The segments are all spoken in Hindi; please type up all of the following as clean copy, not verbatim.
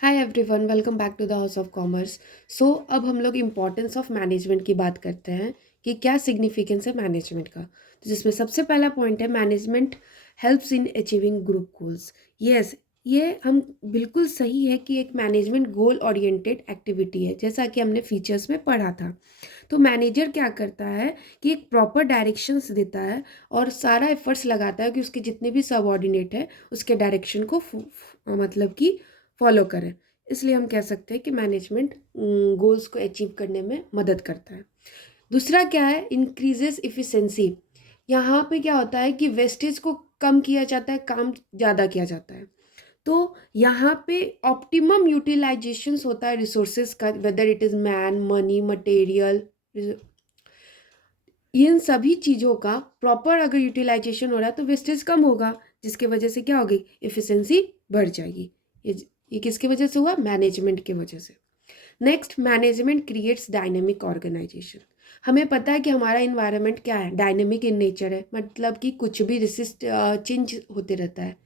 Hi everyone, welcome back to the house of commerce. अब हम लोग इम्पोर्टेंस ऑफ मैनेजमेंट की बात करते हैं कि क्या सिग्निफिकेंस है मैनेजमेंट का। तो जिसमें सबसे पहला पॉइंट है management helps in achieving group goals. Yes, ये हम बिल्कुल सही है कि एक मैनेजमेंट गोल ओरिएंटेड एक्टिविटी है, जैसा कि हमने फीचर्स में पढ़ा था। तो मैनेजर क्या करता है कि एक प्रॉपर डायरेक्शंस देता है और सारा एफर्ट्स लगाता है कि उसके जितने भी सबऑर्डिनेट है उसके डायरेक्शन को मतलब कि फॉलो करें। इसलिए हम कह सकते हैं कि मैनेजमेंट गोल्स को अचीव करने में मदद करता है। दूसरा क्या है, इंक्रीजेस इफिशिएंसी। यहाँ पे क्या होता है कि वेस्टेज को कम किया जाता है, काम ज़्यादा किया जाता है। तो यहाँ पे ऑप्टिमम यूटिलाइजेशंस होता है रिसोर्सेज का, whether it is man, money, material. इन सभी चीज़ों का प्रॉपर अगर यूटिलाइजेशन हो रहा है तो वेस्टेज कम होगा, जिसके वजह से क्या होगी, इफिशिएंसी बढ़ जाएगी। ये ये किसकी वजह से हुआ, मैनेजमेंट की वजह से। Next, management creates dynamic organisation. हमें पता है कि हमारा इन्वायरमेंट क्या है, डायनेमिक इन नेचर है, मतलब कि कुछ भी रिसिस्ट चेंज होते रहता है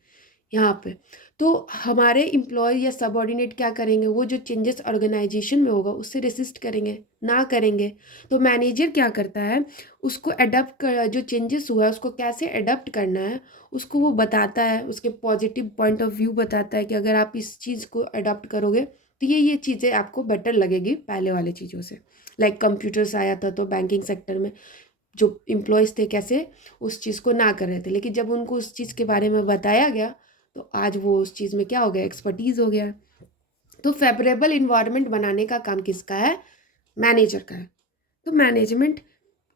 यहाँ पे। तो हमारे एम्प्लॉय या सबऑर्डिनेट क्या करेंगे, वो जो चेंजेस ऑर्गेनाइजेशन में होगा उससे रेसिस्ट करेंगे, ना करेंगे। तो मैनेजर क्या करता है, उसको अडप्ट कर, जो चेंजेस हुआ है उसको कैसे अडप्ट करना है उसको वो बताता है, उसके पॉजिटिव पॉइंट ऑफ व्यू बताता है कि अगर आप इस चीज़ को अडप्ट करोगे तो ये चीज़ें आपको बेटर लगेगी पहले वाले चीज़ों से। लाइक कंप्यूटर्स आया था तो बैंकिंग सेक्टर में जो एम्प्लॉयज़ थे कैसे उस चीज़ को ना कर रहे थे, लेकिन जब उनको उस चीज़ के बारे में बताया गया तो आज वो उस चीज़ में क्या हो गया, एक्सपर्टीज़ हो गया। तो फेवरेबल इन्वायरमेंट बनाने का काम किसका है, मैनेजर का है। तो मैनेजमेंट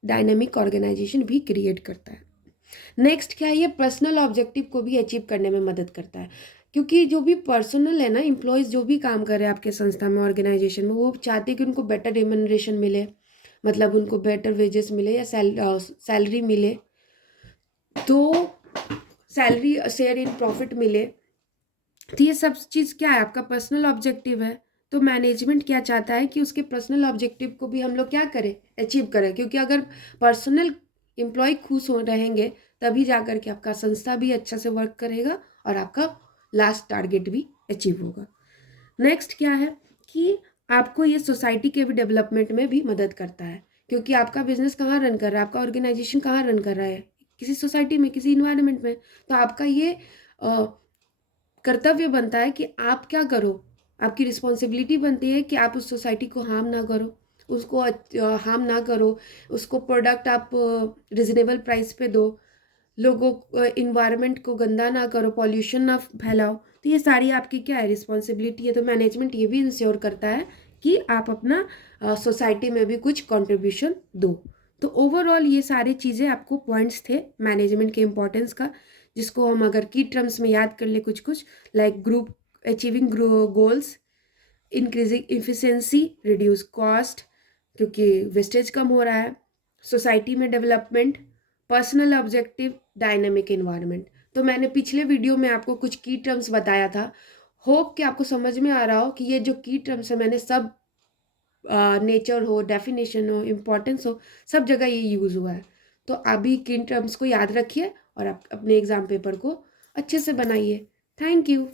डायनेमिक ऑर्गेनाइजेशन भी क्रिएट करता है। नेक्स्ट क्या है, ये पर्सनल ऑब्जेक्टिव को भी अचीव करने में मदद करता है। क्योंकि जो भी पर्सनल है ना, एम्प्लॉयज़ जो भी काम कर रहे हैं आपके संस्था में, ऑर्गेनाइजेशन में, वो चाहते हैं कि उनको बेटर रेम्यूनरेशन मिले, मतलब उनको बेटर वेजेस मिले या सैलरी मिले, तो सैलरी शेयर इन प्रॉफिट मिले। तो ये सब चीज़ क्या है, आपका पर्सनल ऑब्जेक्टिव है। तो मैनेजमेंट क्या चाहता है कि उसके पर्सनल ऑब्जेक्टिव को भी हम लोग क्या करें, अचीव करें। क्योंकि अगर पर्सनल एम्प्लॉय खुश हो रहेंगे तभी जा कर के आपका संस्था भी अच्छा से वर्क करेगा और आपका लास्ट टारगेट भी अचीव होगा। नेक्स्ट क्या है कि आपको ये सोसाइटी के भी डेवलपमेंट में भी मदद करता है। क्योंकि आपका बिजनेस कहाँ रन कर रहा है, आपका ऑर्गेनाइजेशन कहाँ रन कर रहा है, किसी सोसाइटी में, किसी इन्वायरमेंट में। तो आपका ये कर्तव्य बनता है कि आप क्या करो, आपकी रिस्पॉन्सिबिलिटी बनती है कि आप उस सोसाइटी को हार्म ना करो, उसको हार्म ना करो, उसको प्रोडक्ट आप रिजनेबल प्राइस पे दो, लोगों को इन्वायरमेंट को गंदा ना करो, पॉल्यूशन ना फैलाओ। तो ये सारी आपकी क्या है, रिस्पॉन्सिबिलिटी है। तो मैनेजमेंट ये भी इंश्योर करता है कि आप अपना सोसाइटी में भी कुछ कंट्रीब्यूशन दो। तो ओवरऑल ये सारी चीज़ें आपको पॉइंट्स थे मैनेजमेंट के इम्पोर्टेंस का, जिसको हम अगर की टर्म्स में याद कर ले कुछ कुछ, like group achieving goals, increasing efficiency, reduce cost क्योंकि वेस्टेज कम हो रहा है, सोसाइटी में development, personal objective, dynamic environment. तो मैंने पिछले वीडियो में आपको कुछ की टर्म्स बताया था। होप कि आपको समझ में आ रहा हो कि ये जो की टर्म्स है मैंने सब नेचर हो, डेफिनेशन हो, इम्पोर्टेंस हो, सब जगह ये यूज़ हुआ है। तो अभी किन टर्म्स को याद रखिए और आप अपने एग्ज़ाम पेपर को अच्छे से बनाइए। Thank you.